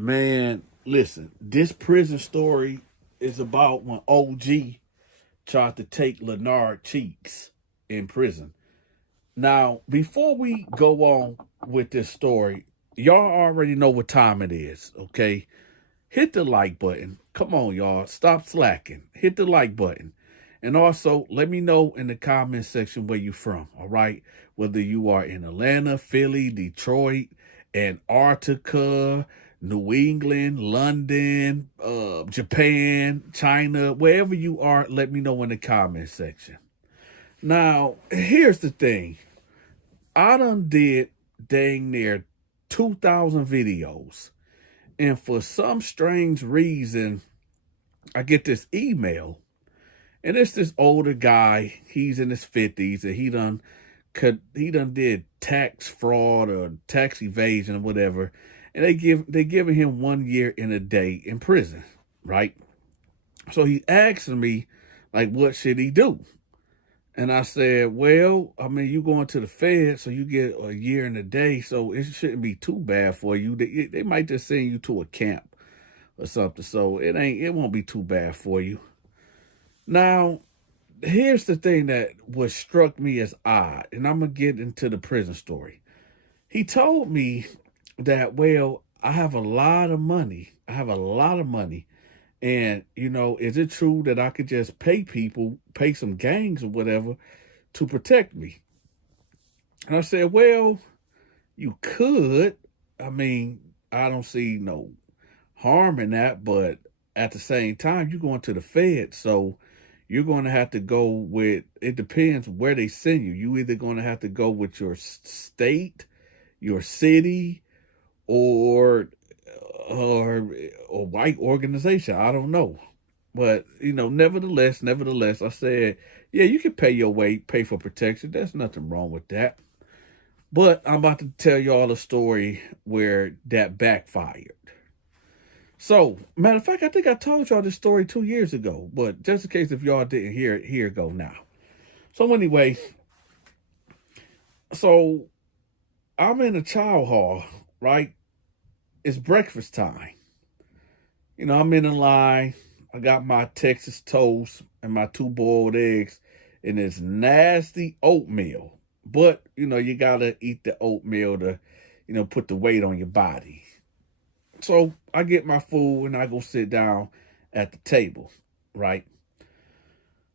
Man, listen, this prison story is about when OG tried to take Leonard Cheeks in prison. Now, before we go on with this story, y'all already know what time it is, okay? Hit the like button. Come on, y'all. Stop slacking. Hit the like button. And also, let me know in the comment section where you're from, all right? Whether you are in Atlanta, Philly, Detroit, Antarctica, New England, London, Japan, China, wherever you are, let me know in the comment section. Now, here's the thing. I done did dang near 2,000 videos. And for some strange reason, I get this email. And it's this older guy. He's in his 50s and he done did tax fraud or tax evasion or whatever. And they giving him 1 year and a day in prison, right? So he asking me, like, what should he do? And I said, well, I mean, you going to the Fed, so you get a year and a day, so it shouldn't be too bad for you. They might just send you to a camp or something, so it won't be too bad for you. Now, here's the thing that what struck me as odd, and I'm gonna get into the prison story. He told me that, well, I have a lot of money. I have a lot of money. And, is it true that I could just pay people, pay some gangs or whatever to protect me? And I said, well, you could. I mean, I don't see no harm in that, but at the same time, you're going to the Fed, so you're going to have to go with, it depends where they send you. You either going to have to go with your state, your city, or a white organization. I don't know. But, nevertheless, I said, yeah, you can pay your way, pay for protection. There's nothing wrong with that. But I'm about to tell y'all a story where that backfired. So, matter of fact, I think I told y'all this story 2 years ago, but just in case if y'all didn't hear it, here it go now. So anyway, so I'm in a chow hall, right? It's breakfast time. I'm in a line. I got my Texas toast and my 2 boiled eggs and this nasty oatmeal. But, you got to eat the oatmeal to, put the weight on your body. So I get my food and I go sit down at the table, right?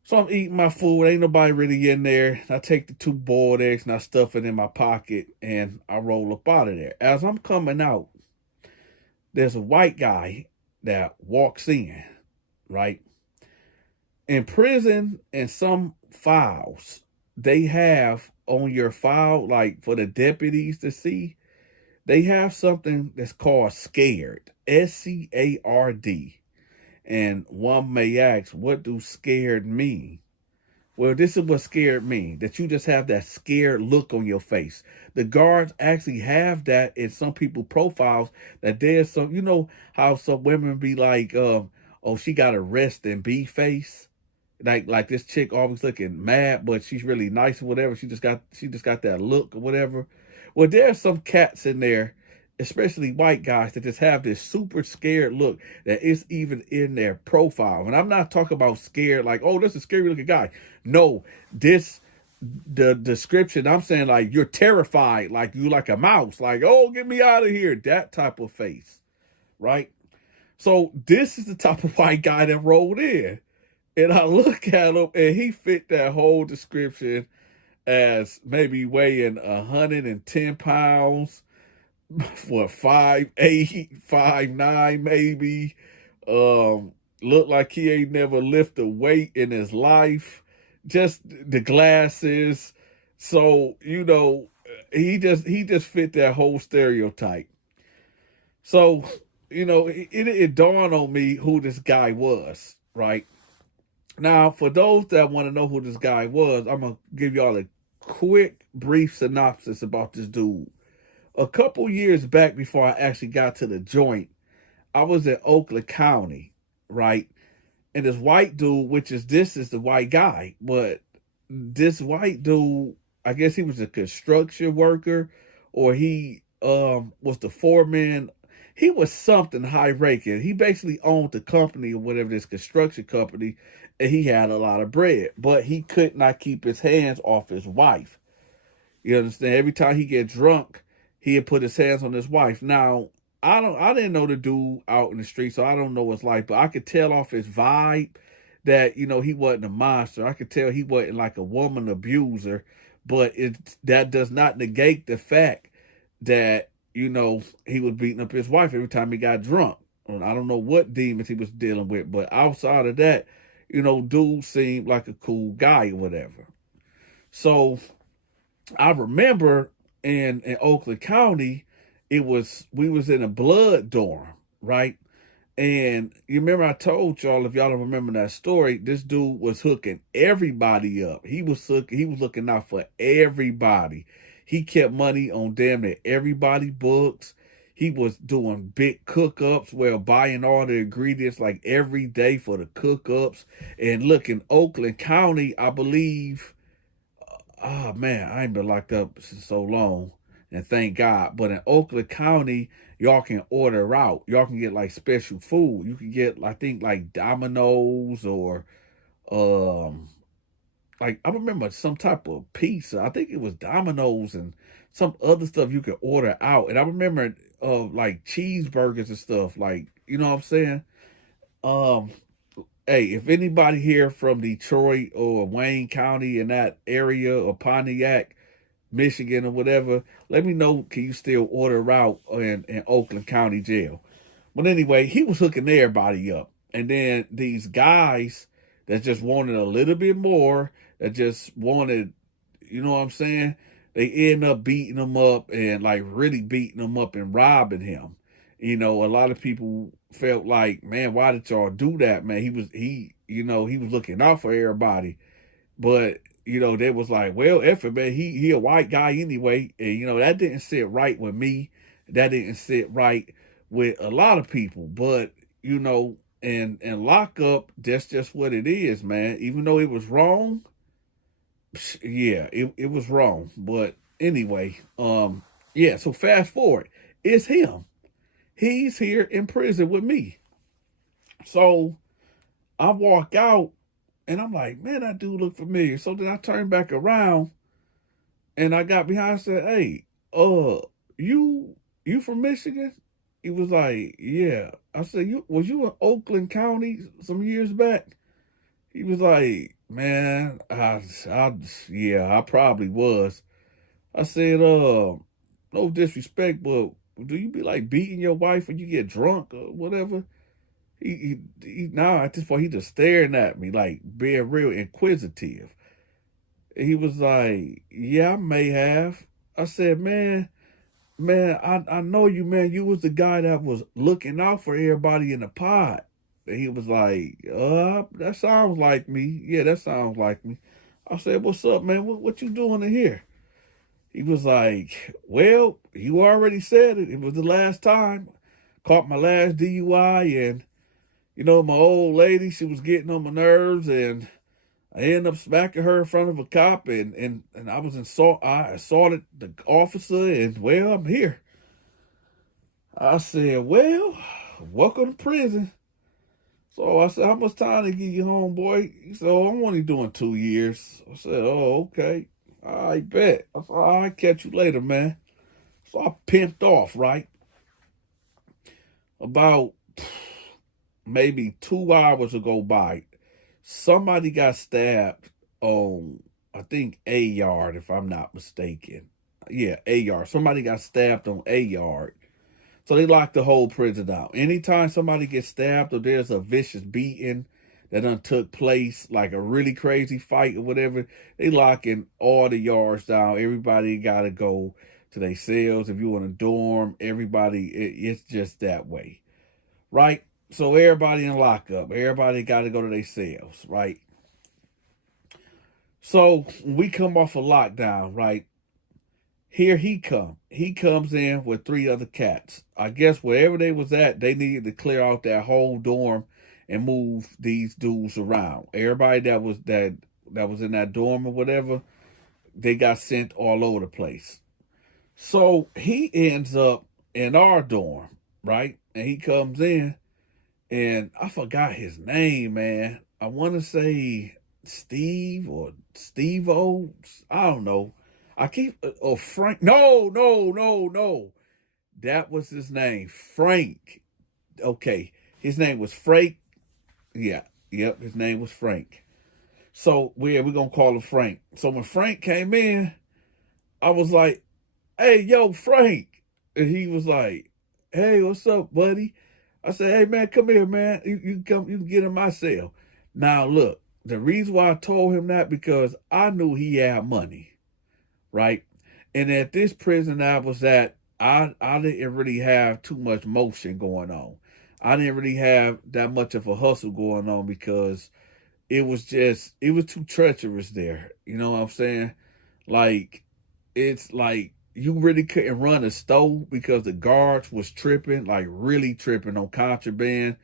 So I'm eating my food. Ain't nobody really in there. I take the 2 boiled eggs and I stuff it in my pocket and I roll up out of there. As I'm coming out, there's a white guy that walks in, right? In prison, and some files, they have on your file, like for the deputies to see, they have something that's called scared, SCARD. And one may ask, what do scared mean? Well, this is what scared mean, that you just have that scared look on your face. The guards actually have that in some people's profiles, that there's some, how some women be like, oh, she got a rest and be face. Like this chick always looking mad, but she's really nice or whatever. She just got that look or whatever. Well, there's some cats in there, especially white guys, that just have this super scared look that is even in their profile. And I'm not talking about scared like, oh, this is a scary looking guy. No, the description, I'm saying like you're terrified, like you like a mouse, like, oh, get me out of here. That type of face, right? So this is the type of white guy that rolled in. And I look at him and he fit that whole description as maybe weighing 110 pounds, for 5'8", 5'9", maybe. Look like he ain't never lifted a weight in his life. Just the glasses. So, he just fit that whole stereotype. So, it dawned on me who this guy was, right? Now, for those that want to know who this guy was, I'm going to give y'all a quick, brief synopsis about this dude. A couple years back, before I actually got to the joint, I was in Oakland County, right? And this white dude, this is the white guy, but this white dude, I guess he was a construction worker, or he was the foreman. he was something high ranking. He basically owned the company or whatever, this construction company, and he had a lot of bread, but he could not keep his hands off his wife. You understand? Every time he get drunk, he'd put his hands on his wife. Now, I didn't know the dude out in the street, so I don't know what it's like, but I could tell off his vibe that, he wasn't a monster. I could tell he wasn't like a woman abuser, but that does not negate the fact that, he was beating up his wife every time he got drunk. And I don't know what demons he was dealing with, but outside of that, dude seemed like a cool guy or whatever. So I remember in Oakland County, we was in a blood dorm, right? And you remember I told y'all, if y'all don't remember that story, this dude was hooking everybody up. He was looking out for everybody. He kept money on damn near everybody books. He was doing big cook-ups, buying all the ingredients like every day for the cook-ups. And look, in Oakland County, I believe, oh man, I ain't been locked up since so long, and thank God. But in Oakland County, y'all can order out. Y'all can get like special food. You can get, I think, like Domino's or like I remember some type of pizza. I think it was Domino's and some other stuff you could order out. And I remember like cheeseburgers and stuff. Like, you know what I'm saying? Um, Hey, if anybody here from Detroit or Wayne County in that area or Pontiac, Michigan or whatever, let me know. Can you still order out in Oakland County Jail? But anyway, he was hooking everybody up. And then these guys that just wanted a little bit more, that just wanted, you know what I'm saying? They end up beating him up and like really beating him up and robbing him. A lot of people felt like, man, why did y'all do that, man? He was looking out for everybody. But, they was like, well, effort, man, he a white guy anyway. And, that didn't sit right with me. That didn't sit right with a lot of people. But, and lockup, that's just what it is, man. Even though it was wrong, yeah, it was wrong. But anyway, yeah, so fast forward. It's him. He's here in prison with me. So I walk out and I'm like, man, that dude look familiar. So then I turned back around and I got behind and said, hey, you from Michigan? He was like, yeah. I said, was you in Oakland County some years back? He was like, man, yeah, I probably was. I said, no disrespect, but do you be like beating your wife when you get drunk or whatever? He now at this point he just staring at me like being real inquisitive. He was like, yeah, I may have. I said, man, I know you, man. You was the guy that was looking out for everybody in the pod. And he was like, that sounds like me. Yeah, that sounds like me. I said, what's up, man? What you doing in here? He was like, well, you already said it. It was the last time. Caught my last DUI, and, my old lady, she was getting on my nerves, and I ended up smacking her in front of a cop, and I assaulted the officer, and, well, I'm here. I said, well, welcome to prison. So I said, how much time to give you home, boy? He said, oh, I'm only doing 2 years. I said, oh, okay. I bet. I said, I'll catch you later, man. So I pimped off, right? About maybe 2 hours ago by, somebody got stabbed on, I think, A Yard, if I'm not mistaken. Yeah, A Yard. Somebody got stabbed on A Yard. So they locked the whole prison out. Anytime somebody gets stabbed or there's a vicious beating that done took place, like a really crazy fight or whatever, they locking all the yards down. Everybody got to go to their cells. If you want a dorm, everybody, it's just that way, right? So everybody in lockup, everybody got to go to their cells, right? So when we come off a lockdown, right? Here he come. He comes in with 3 other cats. I guess wherever they was at, they needed to clear out that whole dorm and move these dudes around. Everybody that was in that dorm or whatever, they got sent all over the place. So he ends up in our dorm, right? And he comes in, and I forgot his name, man. I want to say Steve or Steve O. I don't know. I keep or Frank. No, no, no, no. That was his name, Frank. Okay, his name was Frank. Yeah, yep. His name was Frank. So we're gonna call him Frank. So when Frank came in, I was like, "Hey, yo, Frank," and he was like, "Hey, what's up, buddy?" I said, "Hey, man, come here, man. You come, you can get in my cell." Now, look, the reason why I told him that because I knew he had money, right? And at this prison I was at, I didn't really have too much motion going on. I didn't really have that much of a hustle going on because it was too treacherous there. You know what I'm saying? Like, it's like you really couldn't run a store because the guards was tripping, like really tripping on contraband.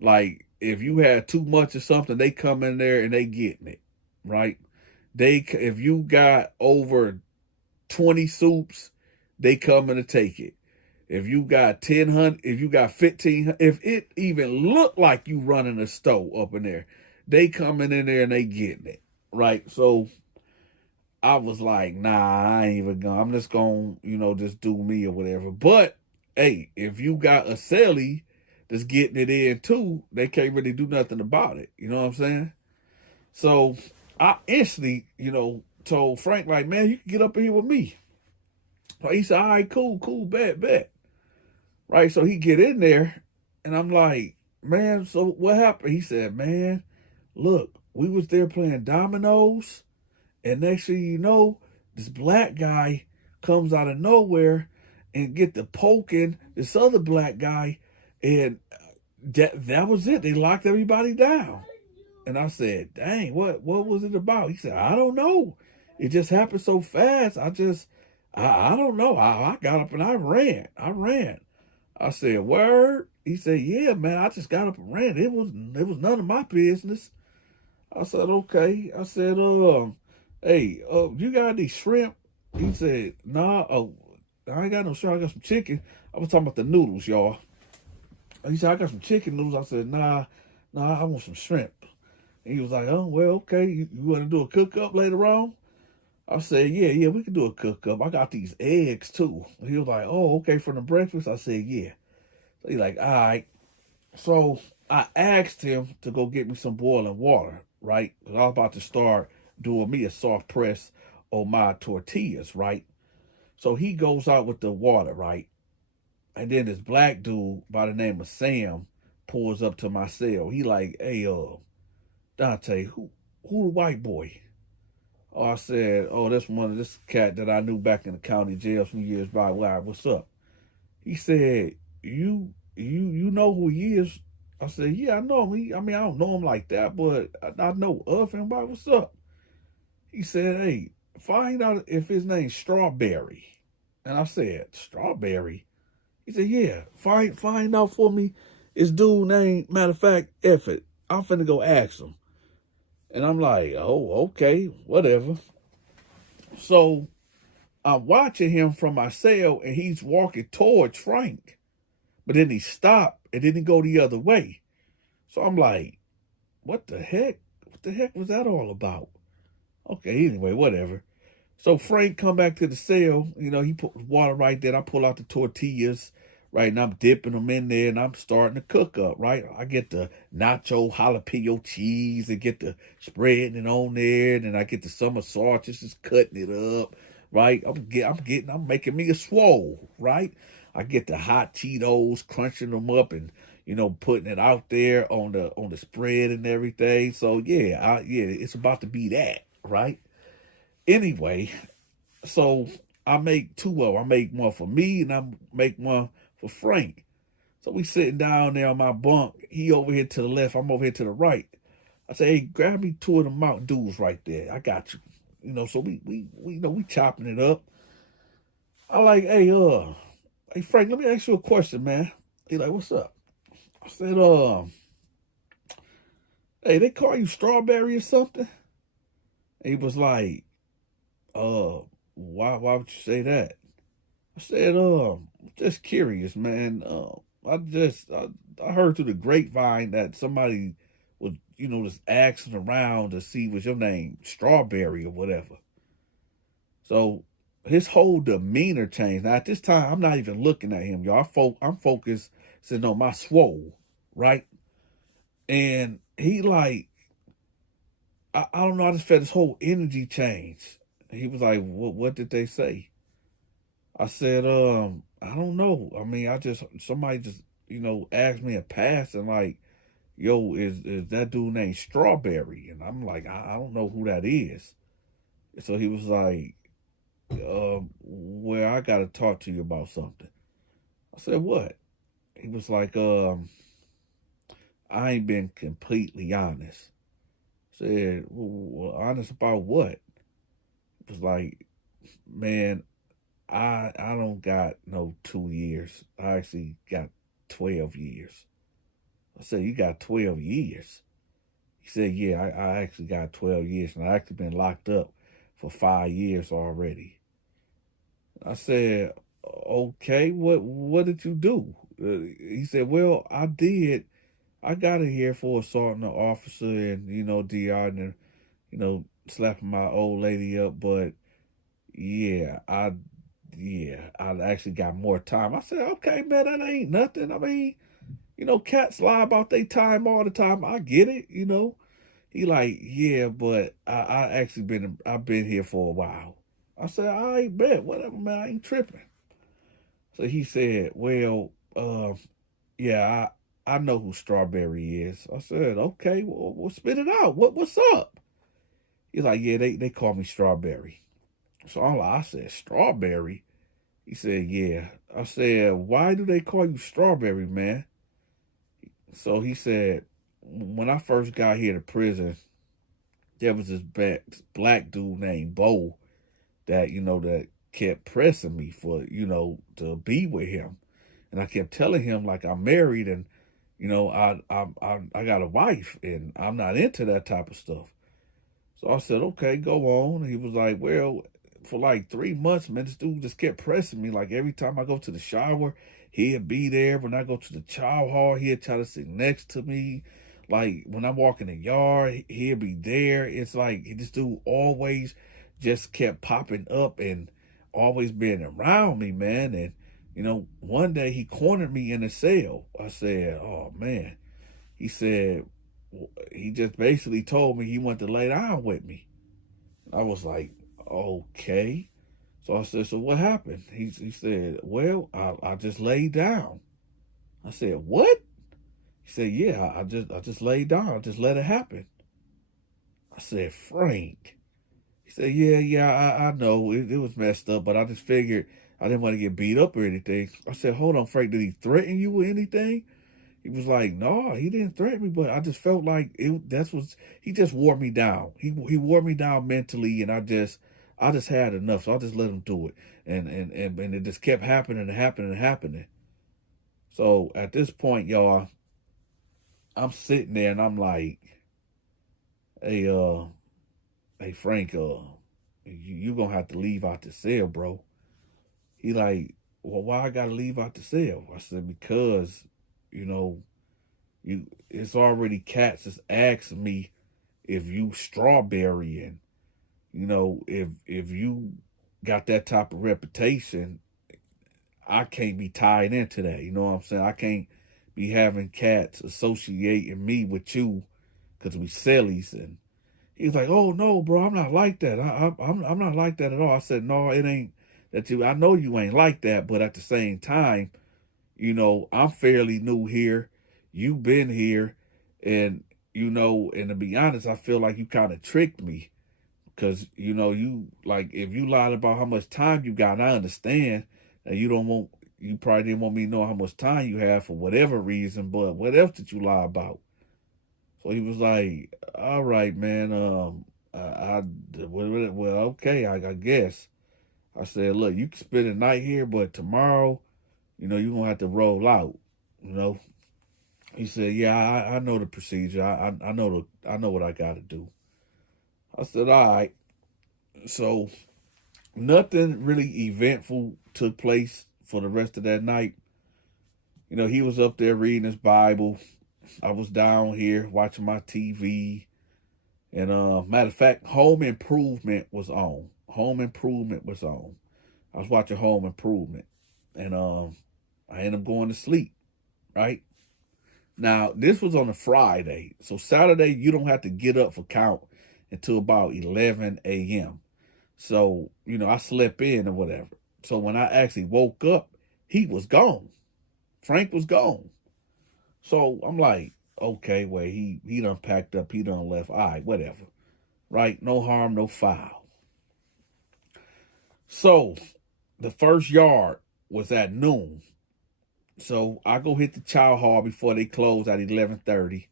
Like if you had too much or something, they come in there and they getting it, right? If you got over 20 soups, they coming to take it. If you got 1000, if you got 15, if it even looked like you running a store up in there, they coming in there and they getting it, right? So I was like, nah, I ain't even gonna. I'm just gonna, just do me or whatever. But hey, if you got a celly that's getting it in too, they can't really do nothing about it. You know what I'm saying? So I instantly, told Frank, like, man, you can get up in here with me. He said, all right, cool, bet. Right. So he get in there and I'm like, man, so what happened? He said, man, look, we was there playing dominoes. And next thing you know, this black guy comes out of nowhere and get to poking this other black guy. And that was it. They locked everybody down. And I said, dang, what was it about? He said, I don't know. It just happened so fast. I don't know. I got up and I ran. I said, word? He said, yeah, man, I just got up and ran. It was none of my business. I said, okay. I said, hey, you got any shrimp? He said, nah, I ain't got no shrimp. I got some chicken. I was talking about the noodles, y'all. He said, I got some chicken noodles. I said, nah, I want some shrimp. And he was like, oh, well, okay. You want to do a cook-up later on? I said, yeah, we can do a cook-up. I got these eggs, too. He was like, oh, okay, for the breakfast? I said, yeah. So he like, all right. So I asked him to go get me some boiling water, right? Because I was about to start doing me a soft press on my tortillas, right? So he goes out with the water, right? And then this black dude by the name of Sam pulls up to my cell. He like, hey, Dante, who the white boy? Oh, I said, oh, that's one of this cat that I knew back in the county jail some years back. Why? What's up? He said, you know who he is? I said, yeah, I know him. I don't know him like that, but I know of him. Why? What's up? He said, hey, find out if his name's Strawberry. And I said, Strawberry? He said, yeah, find out for me his dude name. Matter of fact, F it. I'm finna go ask him. And I'm like, oh, okay, whatever. So I'm watching him from my cell and he's walking towards Frank. But then he stopped and then he go the other way. So I'm like, what the heck? What the heck was that all about? Okay, anyway, whatever. So Frank come back to the cell. He put water right there. I pull out the tortillas, right, and I'm dipping them in there, and I'm starting to cook up, right? I get the nacho jalapeno cheese and get the spreading it on there, and then I get the summer sausages, just cutting it up, right? I'm making me a swole, right? I get the hot Cheetos, crunching them up, and putting it out there on the spread and everything. So yeah, it's about to be that, right? Anyway, so I make two of them. I make one for me and I make one for Frank. So we sitting down there on my bunk. He over here to the left. I'm over here to the right. I say, hey, grab me two of the Mountain Dews right there. I got you. So we chopping it up. I like, hey Frank, let me ask you a question, man. He like, what's up? I said, hey, they call you Strawberry or something? And he was like, why would you say that? I said, just curious, man. I heard through the grapevine that somebody was, just asking around to see was your name Strawberry or whatever. So his whole demeanor changed. Now at this time, I'm not even looking at him, y'all. I'm focused, sitting on my swole, right? And he like, I don't know. I just felt his whole energy change. He was like, "What did they say?" I said, I don't know. I mean, somebody just asked me a pass and like, yo, is that dude named Strawberry? And I'm like, I don't know who that is. So he was like, well, I gotta talk to you about something. I said, what? He was like, I ain't been completely honest. I said, well, honest about what? It was like, man, I don't got no 2 years. I actually got 12 years. I said, you got 12 years? He said, yeah, I actually got 12 years, and I actually been locked up for 5 years already. I said, okay, what did you do? He said, well, I got in here for assaulting an officer and, DR and, slapping my old lady up, but yeah, I actually got more time. I said, okay, man, that ain't nothing. I mean, cats lie about their time all the time. I get it, He like, yeah, but I've been here for a while. I said, I ain't bet, whatever, man, I ain't tripping. So he said, well, yeah, I know who Strawberry is. I said, okay, well spit it out. What's up? He's like, yeah, they call me Strawberry. So I said, Strawberry? He said, yeah. I said, why do they call you Strawberry, man? So he said, when I first got here to prison, there was this black dude named Bo that, that kept pressing me for, to be with him. And I kept telling him like I'm married and, I got a wife and I'm not into that type of stuff. So I said, okay, go on. He was like, well, for like 3 months, man, this dude just kept pressing me. Like every time I go to the shower, he'd be there. When I go to the chow hall, he'd try to sit next to me. Like when I walk in the yard, he'd be there. It's like this dude always just kept popping up and always being around me, man. And, one day he cornered me in a cell. I said, oh, man. He said, he just basically told me he wanted to lay down with me. I was like, okay. So I said, so what happened? He said, well, I just laid down. I said, what? He said, yeah, I just laid down. I just let it happen. I said, Frank. He said, yeah, I know. It was messed up, but I just figured I didn't want to get beat up or anything. I said, hold on, Frank, did he threaten you with anything? He was like, no, he didn't threaten me, but I just felt like he just wore me down. He wore me down mentally, and I just had enough. So I just let him do it. And it just kept happening and happening and happening. So at this point, y'all, I'm sitting there and I'm like, hey, hey Frank, you gonna have to leave out the cell, bro. He like, well, why I gotta leave out the cell? I said, because, it's already cats that's asking me if you Strawberry and, if you got that type of reputation, I can't be tied into that. You know what I'm saying? I can't be having cats associating me with you because we sellies. And he's like, oh no, bro, I'm not like that. I'm not like that at all. I said, no, it ain't that you. I know you ain't like that, but at the same time, I'm fairly new here. You've been here, and and to be honest, I feel like you kind of tricked me because you like if you lied about how much time you got, and I understand that you probably didn't want me to know how much time you have for whatever reason, but what else did you lie about? So he was like, all right, man, well, okay, I guess. I said, look, you can spend the night here, but tomorrow, you're going to have to roll out, He said, yeah, I know the procedure. I know what I got to do. I said, all right. So nothing really eventful took place for the rest of that night. You know, he was up there reading his Bible. I was down here watching my TV. And matter of fact, Home Improvement was on. Home Improvement was on. I was watching Home Improvement. And I ended up going to sleep, right? Now, this was on a Friday. So Saturday, you don't have to get up for count until about 11 a.m. So, you know, I slept in or whatever. So when I actually woke up, he was gone. Frank was gone. So I'm like, okay, well, he done packed up, he done left. All right, whatever. Right? No harm, no foul. So the first yard was at noon. So I go hit the chow hall before they close at 11:30.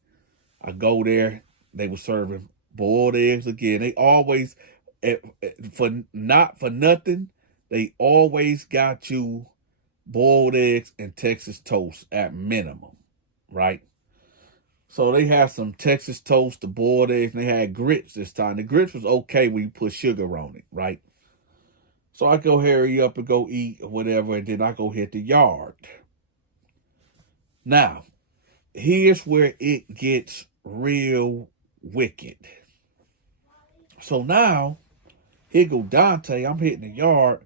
I go there. They were serving boiled eggs again. They always, for nothing, they always got you boiled eggs and Texas toast at minimum, right? So they had some Texas toast, the boiled eggs, and they had grits this time. The grits was okay when you put sugar on it, right? So I go hurry up and go eat or whatever, and then I go hit the yard. Now, here's where it gets real wicked. So now, here go Dante. I'm hitting the yard,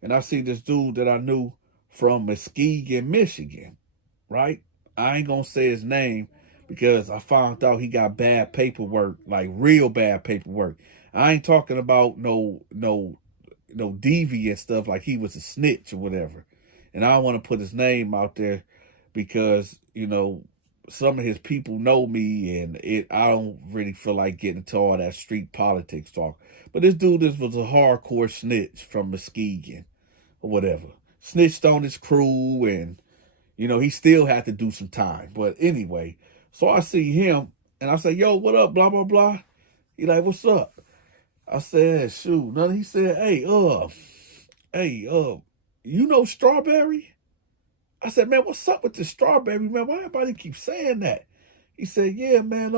and I see this dude that I knew from Muskegon, Michigan, right? I ain't gonna say his name because I found out he got bad paperwork, like real bad paperwork. I ain't talking about no deviant stuff like he was a snitch or whatever. And I don't want to put his name out there because, you know, some of his people know me, and I don't really feel like getting into all that street politics talk. But this dude, this was a hardcore snitch from Muskegon or whatever. Snitched on his crew, and, you know, he still had to do some time. But anyway, so I see him, and I say, yo, what up, blah, blah, blah. He like, what's up? I said, shoot. He said, hey, you know Strawberry? I said, man, what's up with this Strawberry, man? Why everybody keep saying that? He said, yeah, man,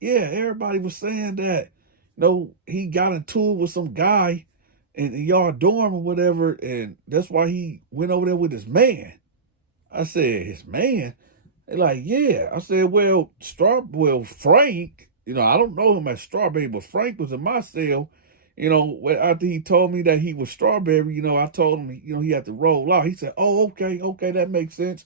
yeah, everybody was saying that, you know, he got into it with some guy in y'all dorm or whatever, and that's why he went over there with his man. I said, his man? They like, yeah. I said, well, Frank, you know, I don't know him as Strawberry, but Frank was in my cell. You know, after he told me that he was Strawberry, you know, I told him, you know, he had to roll out. He said, oh, okay, that makes sense.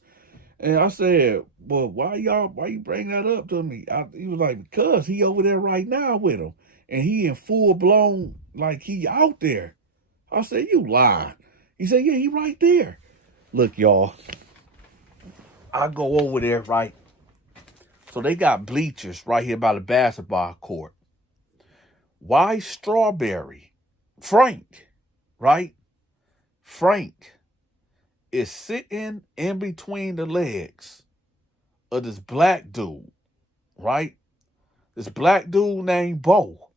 And I said, well, why you bring that up to me? He was like, because he over there right now with him. And he in full blown, like he out there. I said, you lying. He said, yeah, he right there. Look, y'all, I go over there, right? So they got bleachers right here by the basketball court. Why Strawberry? Frank, right? Frank is sitting in between the legs of this black dude, right? This black dude named Bo.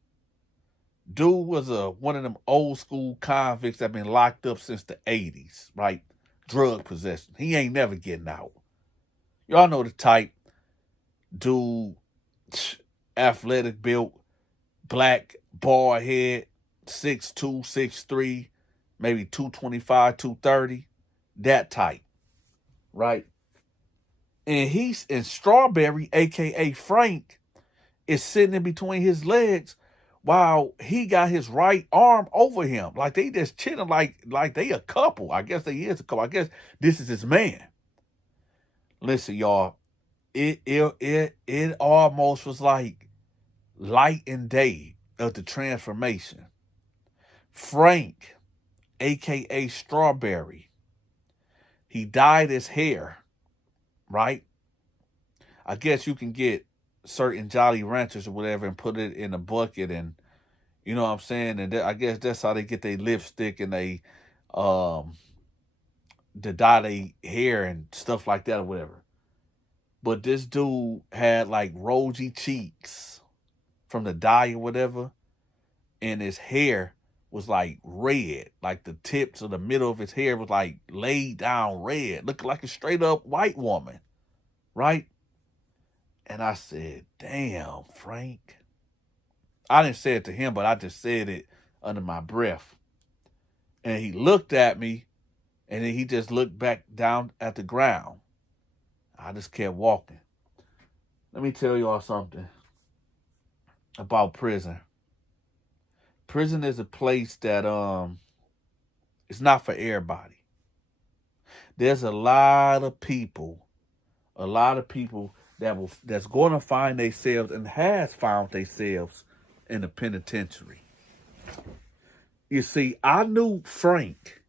Dude was one of them old school convicts that been locked up since the 80s, right? Drug possession. He ain't never getting out. Y'all know the type. Dude, athletic built, black, bald head, 6'2", 6'3", maybe 225, 230. That type, right? And Strawberry, aka Frank, is sitting in between his legs while he got his right arm over him. Like they just chilling, like they a couple. I guess they is a couple. I guess this is his man. Listen, y'all, it almost was like light and day of the transformation. Frank, aka Strawberry, he dyed his hair, right? I guess you can get certain Jolly Ranchers or whatever and put it in a bucket, and you know what I'm saying? And I guess that's how they get their lipstick and they dye their hair and stuff like that or whatever. But this dude had like rosy cheeks from the dye or whatever, and his hair was like red, like the tips of the middle of his hair was like laid down red, looking like a straight up white woman, right? And I said, damn, Frank. I didn't say it to him, but I just said it under my breath. And he looked at me And then he just looked back down at the ground. I just kept walking. Let me tell y'all something about prison. Prison is a place that it's not for everybody. There's a lot of people that's going to find themselves and has found themselves in the penitentiary. You see, I knew Frank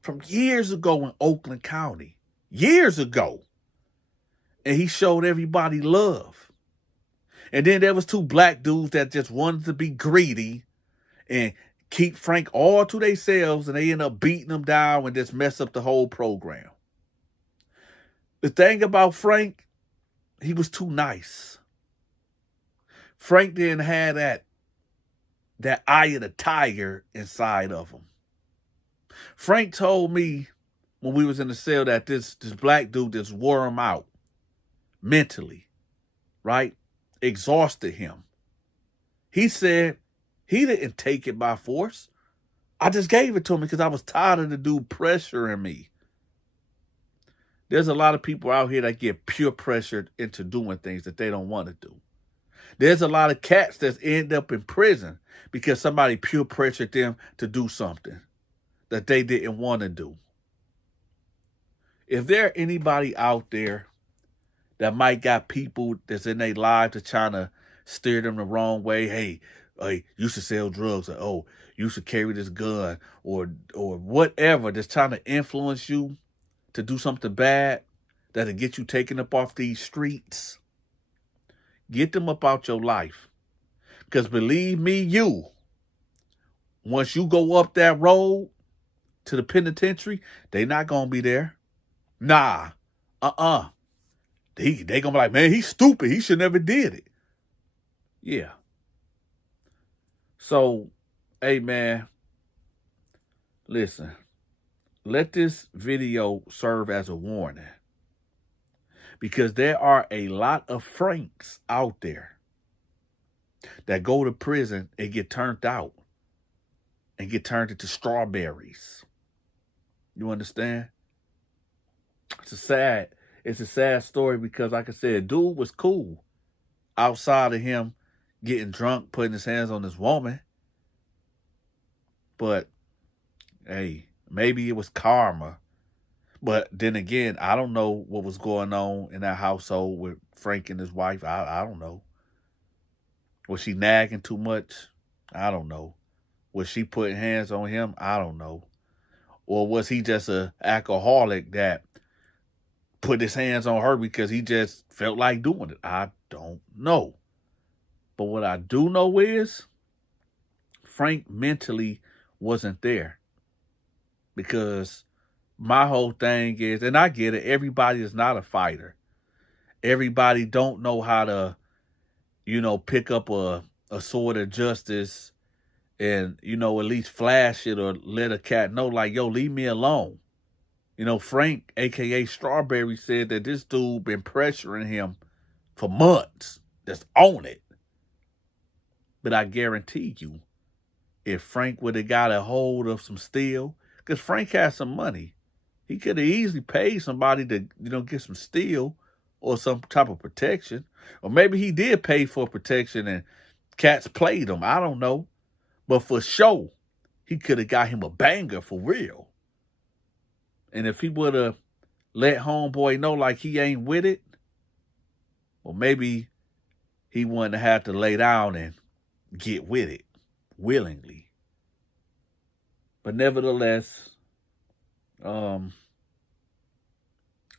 from years ago in Oakland County, years ago, and he showed everybody love. And then there was two black dudes that just wanted to be greedy and keep Frank all to themselves, and they end up beating him down and just mess up the whole program. The thing about Frank, he was too nice. Frank didn't have that eye of the tiger inside of him. Frank told me when we was in the cell that this black dude just wore him out mentally, right? Exhausted him. He said he didn't take it by force. I just gave it to him because I was tired of the dude pressuring me. There's a lot of people out here that get peer pressured into doing things that they don't want to do. There's a lot of cats that end up in prison because somebody peer pressured them to do something that they didn't want to do. If there anybody out there that might got people that's in their lives that's trying to steer them the wrong way, hey, you should sell drugs, or oh, you should carry this gun, or whatever, that's trying to influence you to do something bad that'll get you taken up off these streets, get them up out your life. Because believe me, once you go up that road to the penitentiary, they not going to be there. Nah. They going to be like, man, he's stupid. He should never did it. Yeah. So, hey, man, listen. Let this video serve as a warning. Because there are a lot of Franks out there that go to prison and get turned out and get turned into strawberries. You understand? It's a sad story because, like I said, dude was cool outside of him getting drunk, putting his hands on this woman. But, hey, maybe it was karma. But then again, I don't know what was going on in that household with Frank and his wife. I don't know. Was she nagging too much? I don't know. Was she putting hands on him? I don't know. Or was he just an alcoholic that put his hands on her because he just felt like doing it? I don't know. But what I do know is Frank mentally wasn't there. Because my whole thing is, and I get it, everybody is not a fighter. Everybody don't know how to, pick up a sword of justice and, at least flash it or let a cat know, like, yo, leave me alone. Frank, a.k.a. Strawberry, said that this dude been pressuring him for months. Just own it. But I guarantee you, if Frank would have got a hold of some steel, because Frank has some money, he could have easily paid somebody to, get some steel or some type of protection. Or maybe he did pay for protection and cats played him. I don't know. But for sure, he could have got him a banger for real. And if he would have let homeboy know like he ain't with it, well, maybe he wouldn't have to lay down and get with it willingly. But nevertheless, it's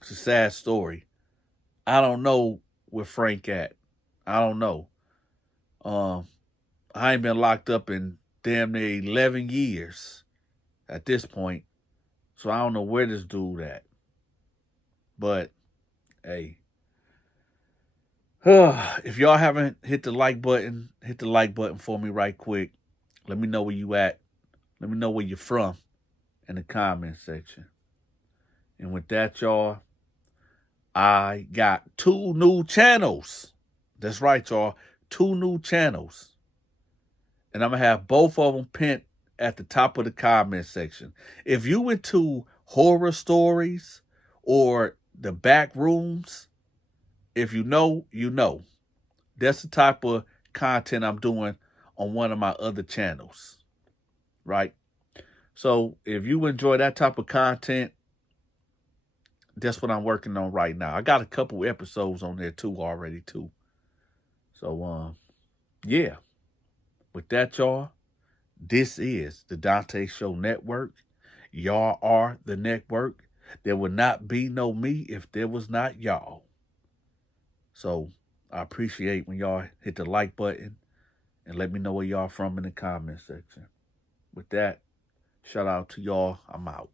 a sad story. I don't know where Frank at. I don't know. I ain't been locked up in damn near 11 years at this point. So I don't know where this dude at. But, hey. If y'all haven't hit the like button, hit the like button for me right quick. Let me know where you at. Let me know where you're from in the comment section. And with that, y'all, I got 2 new channels. That's right, y'all. 2 new channels. And I'm going to have both of them pinned at the top of the comment section. If you went to horror stories or the back rooms, if you know, you know. That's the type of content I'm doing on one of my other channels, right? So if you enjoy that type of content, that's what I'm working on right now. I got a couple episodes on there too already too. So yeah. With that, y'all, this is the Donta Show Network. Y'all are the network. There would not be no me if there was not y'all. So I appreciate when y'all hit the like button and let me know where y'all from in the comment section. With that, shout out to y'all. I'm out.